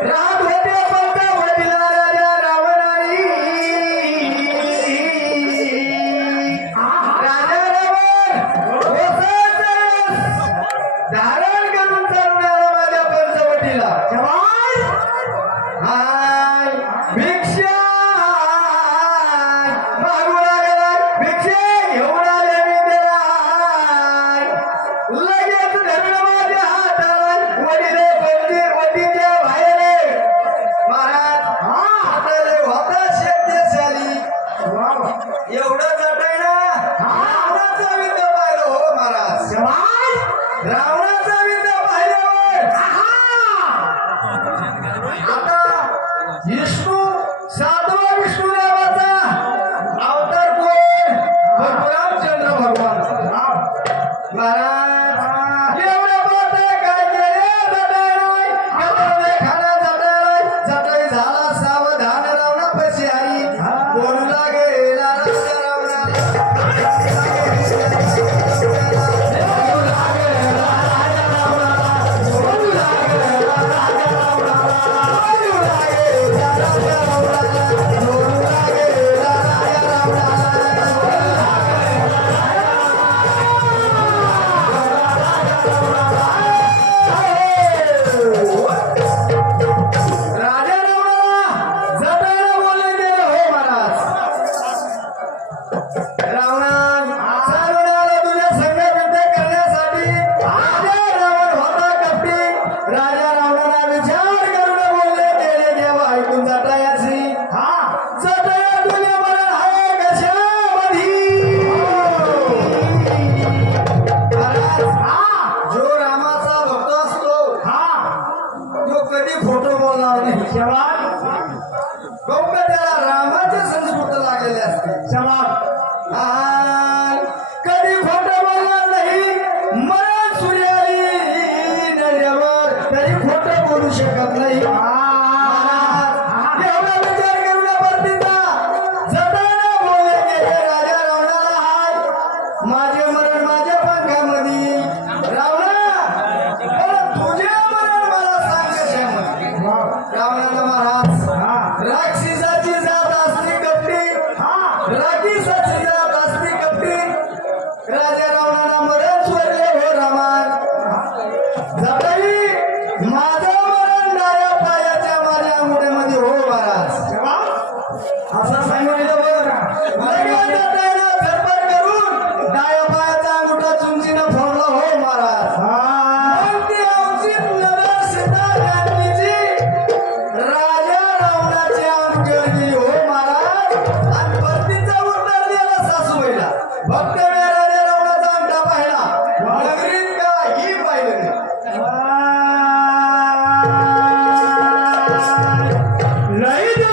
Bravo! la la la. जगाई मा लय